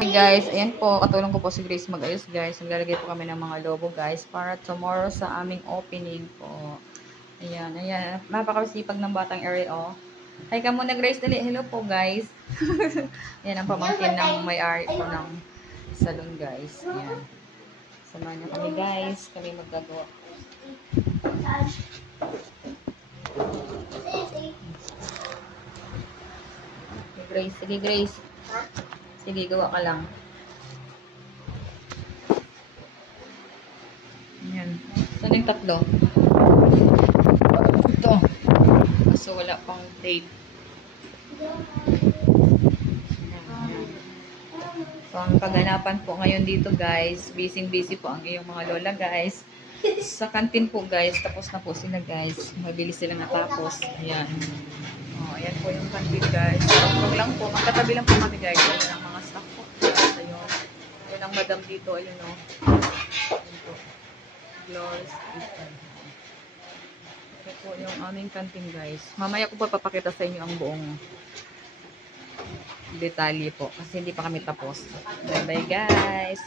Hi guys, ayan po, katulong ko po si Grace mag-ayos guys. Naglalagay po kami ng mga logo guys para tomorrow sa aming opening po. Ayan, ayan. Napakasipag ng batang area oh. Hi ka muna Grace, dali. Hello po guys. Ayan ang pamangkin ng may-ari po ng salon guys. Ayan. Samahan niyo kami guys. Kami maggagawa. Grace, sige Grace. Sige, gawa ka lang. Ayan. Saan yung tatlo? Ito. So, wala pang date. So, ang kaganapan po ngayon dito guys, busy po ang iyong mga lola guys. Sa kantin po guys, tapos na po sila guys. Mabilis sila natapos. Ayan. Oh, ayan po yung kantin guys. Huwag lang po, magkatabi lang po kami guys. Ayan ang mga staff po. Ayun. Ayan ang madam dito. Ayun o. Ayan po. Glorious. Ito po yung aming kantin guys. Mamaya ko po papakita sa inyo ang buong detalye po. Kasi hindi pa kami tapos. Bye bye guys.